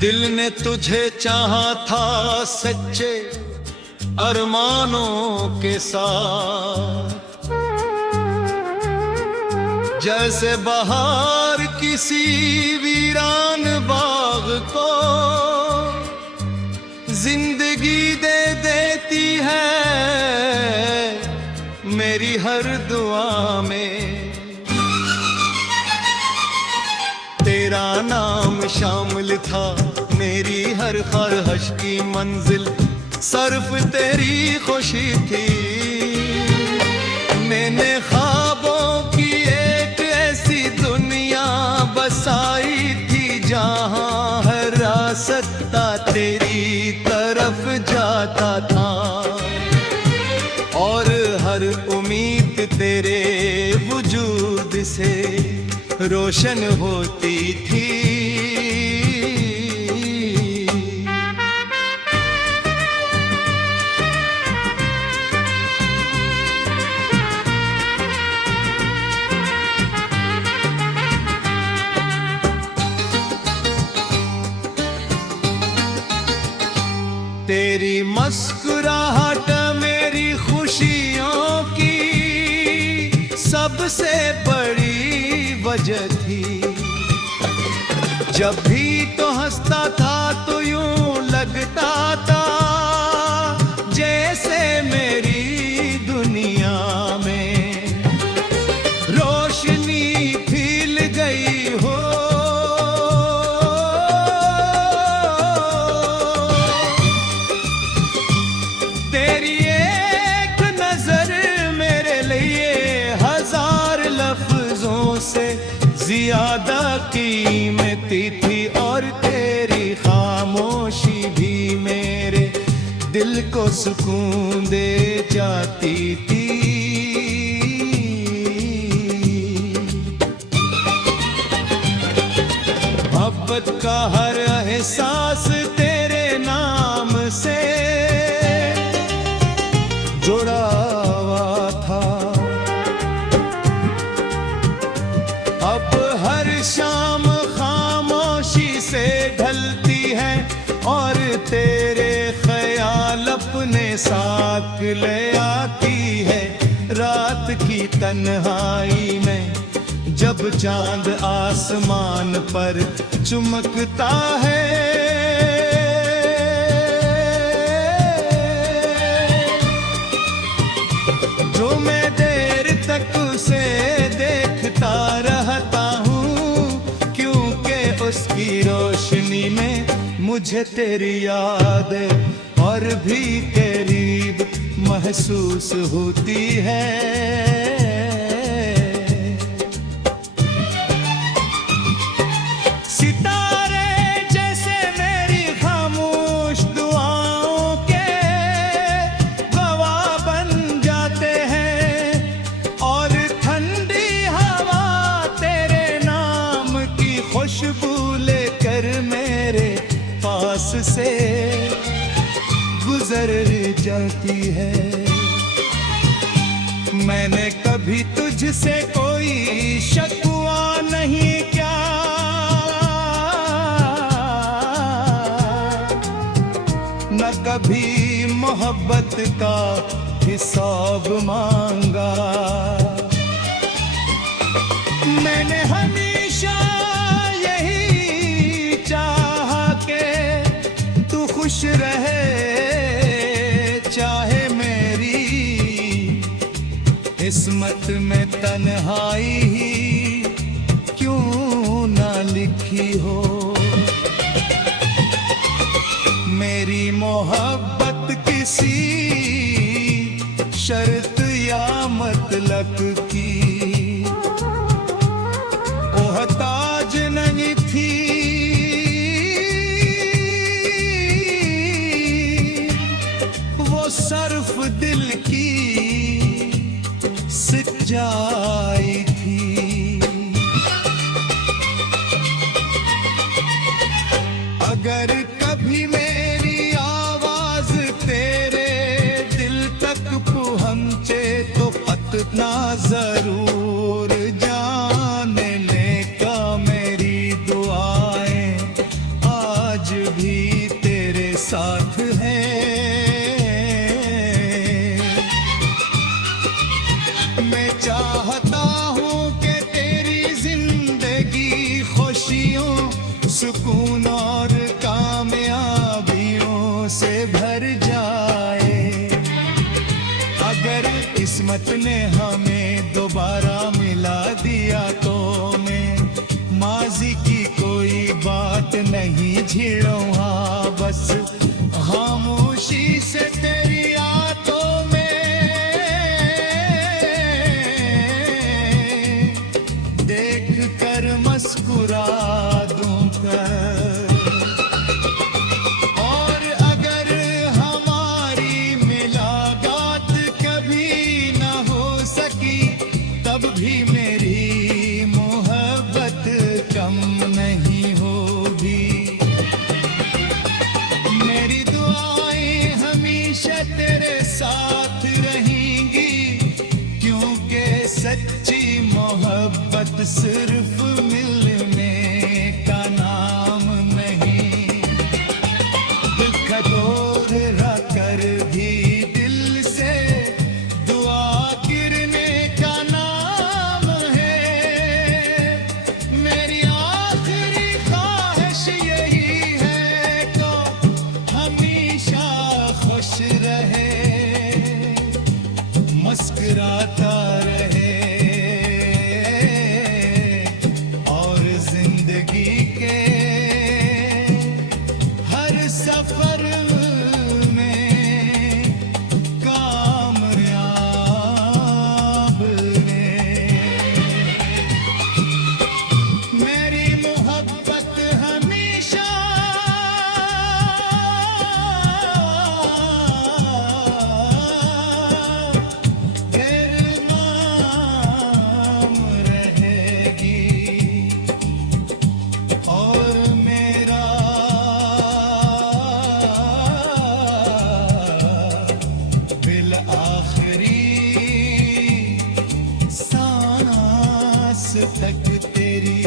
दिल ने तुझे चाहा था सच्चे अरमानों के साथ, जैसे बहार किसी वीरान बाग को जिंदगी दे देती है मेरी हर दुआ में। तेरा नाम शामिल था मेरी हर ख्वाहिश की मंजिल, सर्फ तेरी खुशी थी। मैंने ख्वाबों की एक ऐसी दुनिया बसाई थी जहां हर रास्ता तेरी तरफ जाता था और हर उम्मीद तेरे वजूद से रोशन होती थी। तेरी मुस्कुराहट मेरी खुशियों की सबसे बड़ी वजह थी। जब भी तो हंसता था तो यूं लगता था जैसे मेरी दुनिया में रोशनी फैल गई हो। तेरी एक नजर मेरे लिए हजार लफ्जों से ज्यादा कीमती थी और तेरी खामोशी भी मेरे दिल को सुकून दे जाती थी। मोहब्बत का हर एहसास तेरे नाम से जुड़ा हुआ था। अब हर शाम खामोशी से ढलती है और तेरे ख्याल अपने साथ ले आती है। रात की तन्हाई में जब चांद आसमान पर चमकता है, जो मैं देर तक उसे देखता रहता हूँ क्योंकि उसकी रोशनी में मुझे तेरी याद और भी करीब महसूस होती है। सितारे जैसे मेरी खामोश दुआओं के गवाह बन जाते हैं और ठंडी हवा तेरे नाम की खुशबू लेकर मेरे पास से गुजर जाती है। मैंने कभी तुझसे कोई शिकवा नहीं किया, न कभी मोहब्बत का हिसाब मांगा। मैंने हमेशा यही चाहा कि तू खुश रहे, चाहे मेरी किस्मत में तन्हाई ही क्यों ना लिखी हो। मेरी मोहब्बत किसी शर्त या मतलब की मोहताज नहीं थी। वो सर्फ दिल की सच्चाई थी। अगर कभी मेरी आवाज तेरे दिल तक पहुंचे तो पतना जरूर जान ले का मेरी दुआएं आज चाहता हूँ कि तेरी जिंदगी खुशियों, सुकून और कामयाबियों से भर जाए। अगर किस्मत ने हमें दोबारा मिला दिया तो मैं माजी की कोई बात नहीं छेड़ूं, हाँ बस खामोशी से तेरी आंखों में देख कर मुस्कुरा दूंगा। और अगर हमारी मुलाकात कभी न हो सकी तब भी मेरी मोहब्बत कम नहीं होगी। मेरी दुआएं हमेशा तेरे साथ रहेंगी, क्योंकि सच्ची मोहब्बत सिर्फ मिलने का नाम नहीं, दिल का दूर रखकर भी दिल से दुआ गिरने का नाम है। मेरी आखिरी ख्वाहिश यही है कि हमेशा खुश रहे, मुस्कुराता रहे और जिंदगी के हर सफर में कामयाब रहे। मेरी मोहब्बत हमेशा तेरे नाम रहेगी और मेरा बिल आखिरी सांस तक तेरी।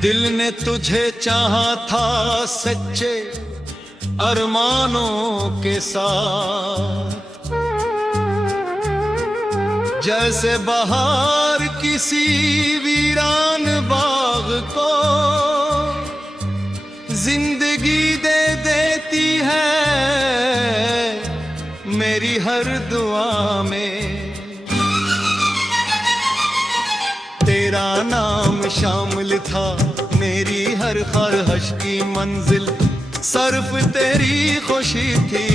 दिल ने तुझे चाहा था सच्चे अरमानों के साथ, जैसे बहार किसी वीरान बाग को जिंदगी दे देती है मेरी हर दुआ में। तेरा नाम शामिल था मेरी हर ख्वाहिश की मंजिल, सर्फ तेरी खुशी थी।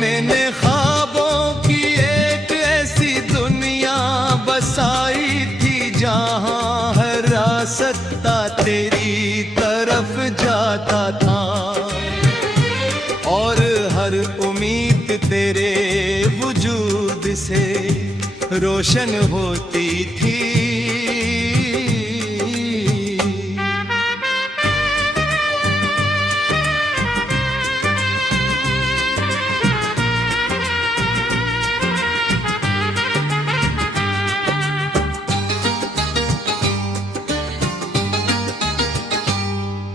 मैंने ख्वाबों की एक ऐसी दुनिया बसाई थी जहां हर रास्ता तेरी तरफ जाता था और हर उम्मीद तेरे वजूद से रोशन होती थी।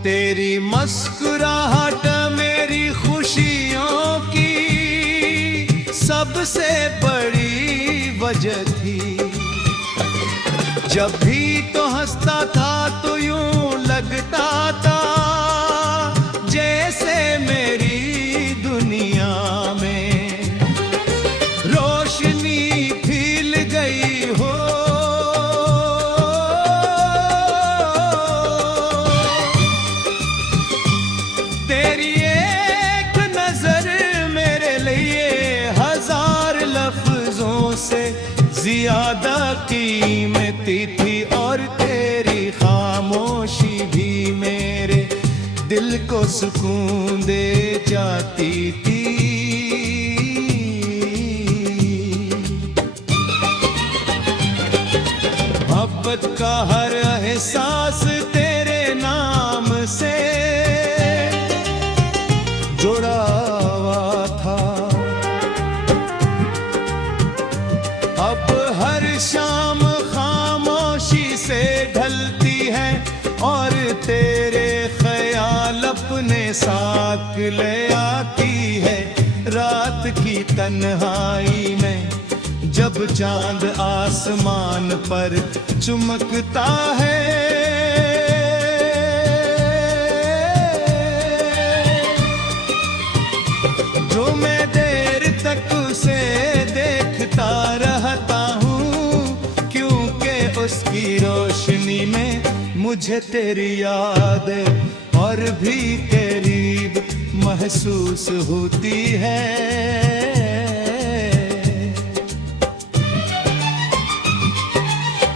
तेरी मुस्कुराहट मेरी खुशियों की सबसे बड़ी वजह थी। जब भी तो हंसता था तो यूं लगता था जैसे मेरी दुनिया में रोशनी फैल गई हो। तेरी एक नजर मेरे लिए हजार लफ्जों से ज्यादा कीमती थी और तेरी खामोशी भी मेरे दिल को सुकून दे जाती थी। मोहब्बत का हर एहसास तेरे नाम से जुड़ा हुआ था। अब हर शाम खामोशी से ढलती है और तेरे ख्याल अपने साथ ले आती है। रात की तन्हाई में जब चांद आसमान पर चमकता है, जो मैं देर तक उसे देखता रहता हूँ, क्योंकि उसकी रोशनी में मुझे तेरी याद और भी करीब महसूस होती है।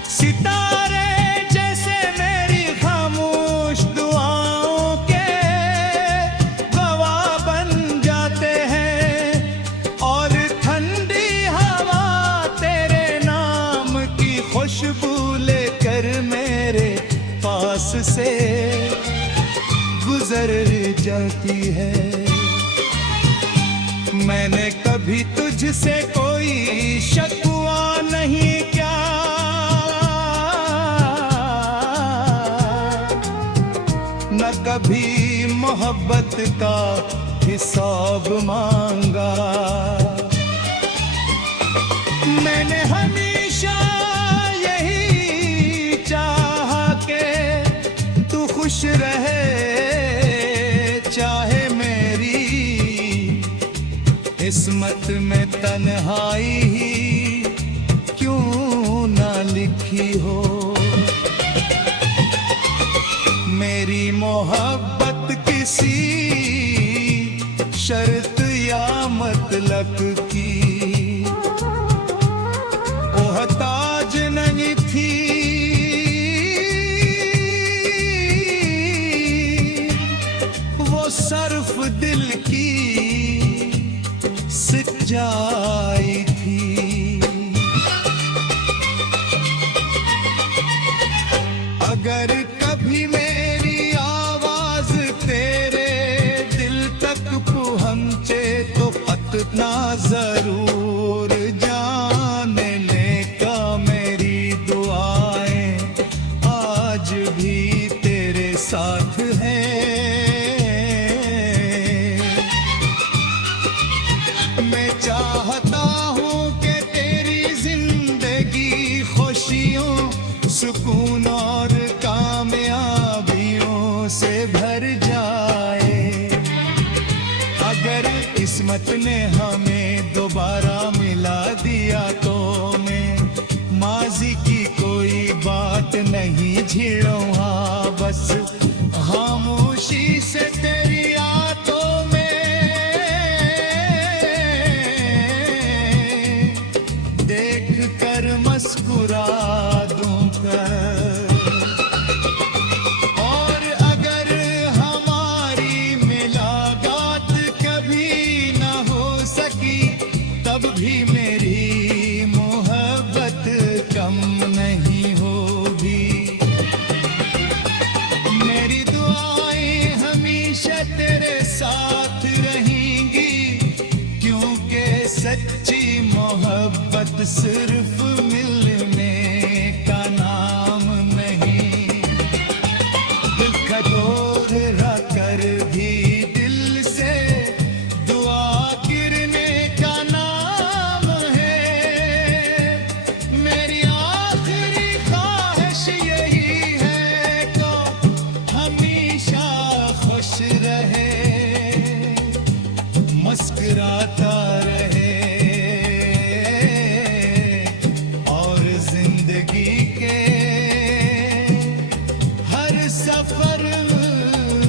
सितारे जैसे मेरी खामोश दुआओं के गवाह बन जाते हैं और ठंडी हवा तेरे नाम की खुशबू लेकर मेरे पास से गुजर जाती है। मैंने कभी तुझसे कोई शकवा नहीं किया, न कभी मोहब्बत का हिसाब मांगा। मैंने हमेशा यही चाहा कि तू खुश रहे, चाहे मेरी किस्मत में तन्हाई ही क्यों ना लिखी हो। मेरी मोहब्बत किसी शर्त या मतलब की मोहताज नहीं थी। वो सर्फ दिल की सच्चाई थी। अगर कभी मेरी आवाज तेरे दिल तक पहुंचे तो इतना जरूर जान ले का मेरी दुआएं आज भी तेरे साथ हैं। मैं चाहता हूँ कि तेरी जिंदगी खुशियों, सुकून और कामयाबियों से भर जाए। अगर किस्मत ने हमें दोबारा मिला दिया तो मैं माजी की कोई बात नहीं झेड़ूं। हाँ बस खामोशी से तेरी यादों में देख कर मुस्कुरा दूंगा। और अगर हमारी मुलाकात कभी न हो सकी तब भी मेरी मोहब्बत कम नहीं होगी। मेरी दुआएं हमेशा तेरे साथ रहेंगी, क्योंकि सच्ची मोहब्बत सिर्फ मिलने का नाम नहीं, दिल का दौर कर भी दिल से दुआ गिरने का नाम है। मेरी आखिरी ख्वाहिश यही है कि हमेशा खुश रहे, मुस्कुराता रहे और जिंदगी के हर सफर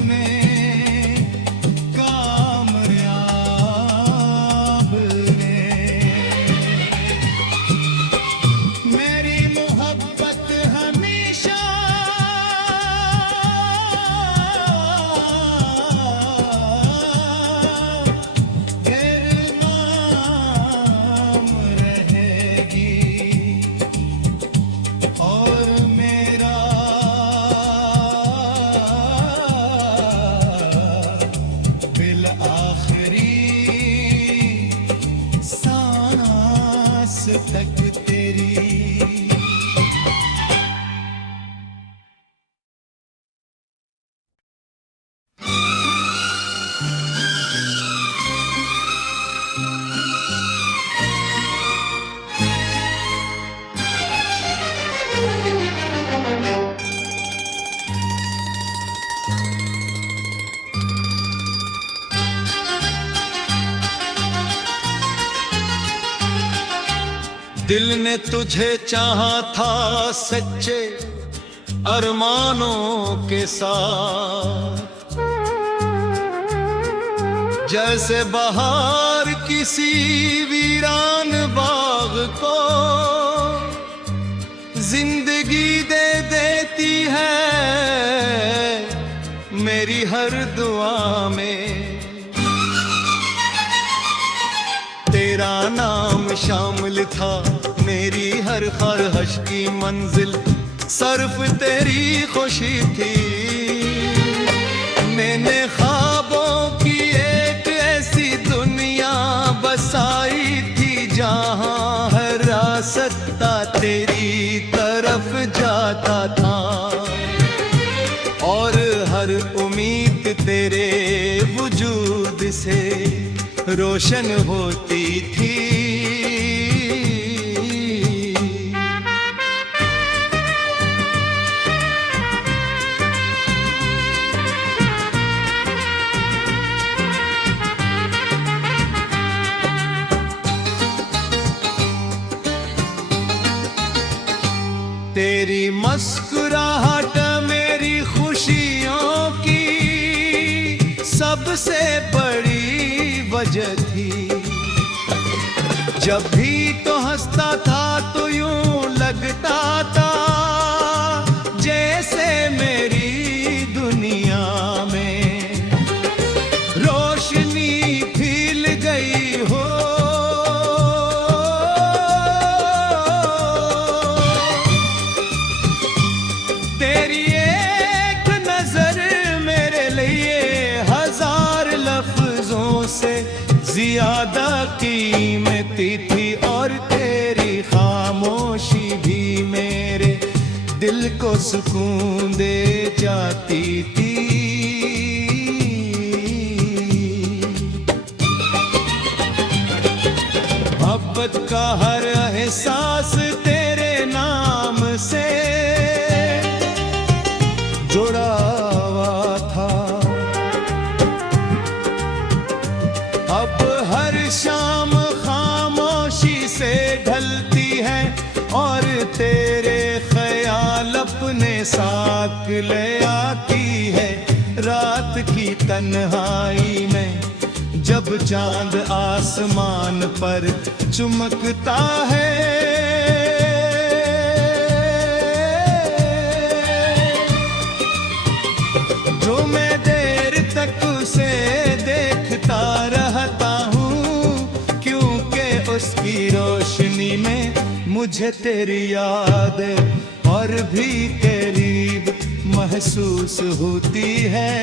में कामयाब रहे। मेरी मोहब्बत हमेशा तक तेरी। दिल ने तुझे चाहा था सच्चे अरमानों के साथ, जैसे बहार किसी वीरान बाग को जिंदगी दे देती है मेरी हर दुआ में। तेरा नाम शामिल था मेरी हर ख्वाहिश की मंजिल, सिर्फ तेरी खुशी थी। मैंने ख्वाबों की एक ऐसी दुनिया बसाई थी जहां हर रास्ता तेरी तरफ जाता था, और हर उम्मीद तेरे वजूद से रोशन होती थी। तेरी मुस्कुराहट मेरी खुशियों की सबसे बड़ी वजह थी। जब भी तो हंसता था तो यूं लगता था जैसे मेरी दुनिया में रोशनी फैल गई हो। तेरी एक नजर मेरे लिए हजार लफ्जों से ज्यादा कीमती थी, और तेरी खामोशी भी मेरे दिल को सुकून दे जाती थी। मोहब्बत का हर एहसास तेरे नाम से जुड़ा हुआ था। अब हर शाम खामोशी से ढलती है, और तेरे ख्याल अपने साथ ले आती है रात की तन्हाई में। जब चांद आसमान पर चमकता है, जो मैं देर तक उसे देखता रहता हूँ, क्योंकि उसकी रोशनी में मुझे तेरी याद और भी करीब महसूस होती है।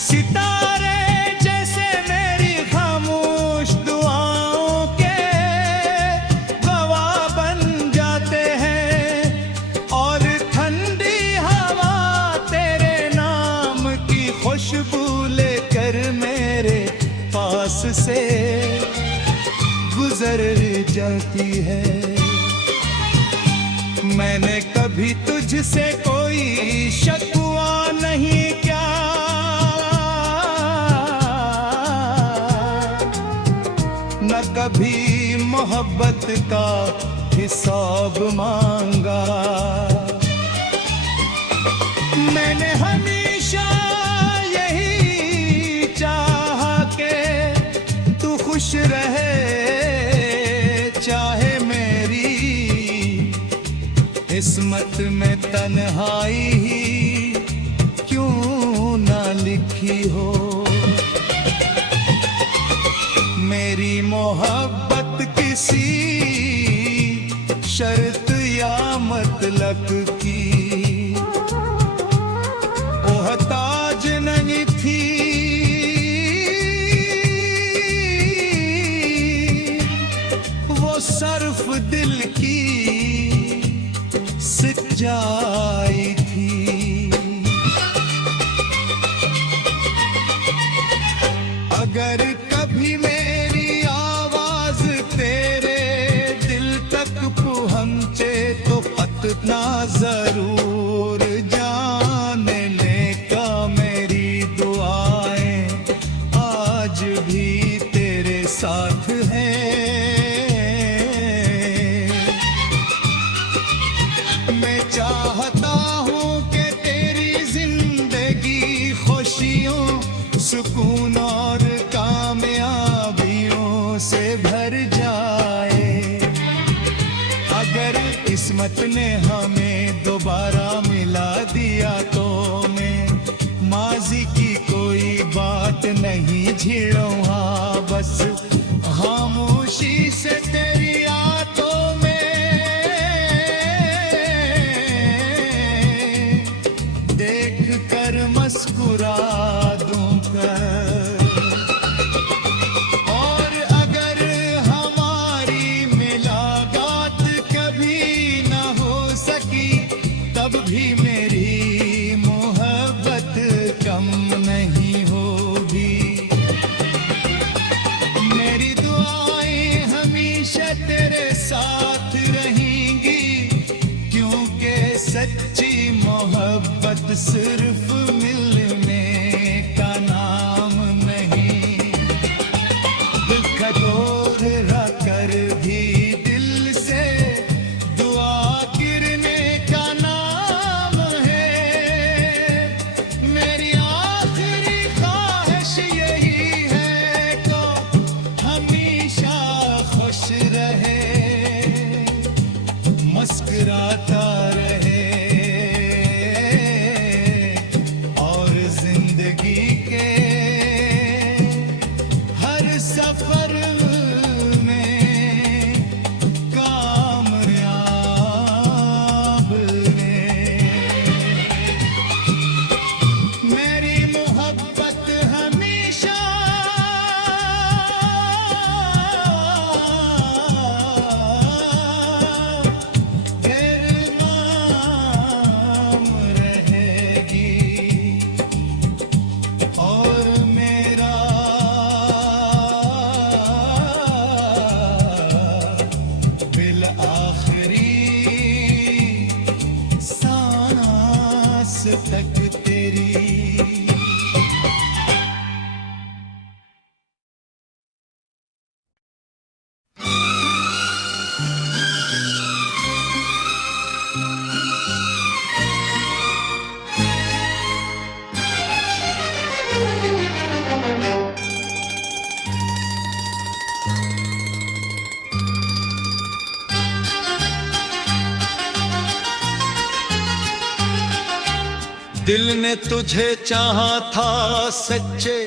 सितारे जैसे मेरी खामोश दुआओं के गवाह बन जाते हैं, और ठंडी हवा तेरे नाम की खुशबू लेकर मेरे पास से गुजर जाती है। मैंने कभी तुझसे कोई शिकवा नहीं किया, न कभी मोहब्बत का हिसाब मांगा। मैंने हमेशा यही चाहा कि तू खुश रहे, चाहे मेरी किस्मत में तन्हाई ही क्यों ना लिखी हो। मेरी मोहब्बत किसी शर्त या मतलब की मोहताज नहीं थी। सर्फ दिल की सच्चाई थी। अगर कभी मेरी आवाज तेरे दिल तक पहुंचे तो इतना जरूर जान ले का मेरी दुआएं आज भी तेरे साथ हैं। मैं चाहता हूँ कि तेरी जिंदगी खुशियों सुकून और कामयाबियों से भर जाए। अगर किस्मत ने हमें दोबारा मिला दिया तो मैं माजी की कोई बात नहीं छेड़ूं। हाँ बस खामोशी से तेरी आंखों में देख कर मुस्कुरा दूंगा। और अगर हमारी मुलाकात कभी न हो सकी तब भी मेरी मोहब्बत कम नहीं होगी। मेरी दुआएं हमेशा तेरे साथ रहेंगी क्योंकि सच्ची मोहब्बत सिर्फ मिलने का नाम नहीं, कठोर रहकर भी दिल से दुआ गिरने का नाम है। मेरी आखिरी ख्वाहिश यही है को हमेशा खुश रहे, मुस्कुराता रहे और जिंदगी के हर सफर में कामयाब रहे। मेरी मोहब्बत हमेशा तेरे नाम रहेगी और मेरा बिल आखिरी सांस तक तेरी। दिल ने तुझे चाहा था सच्चे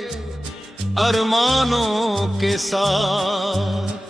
अरमानों के साथ,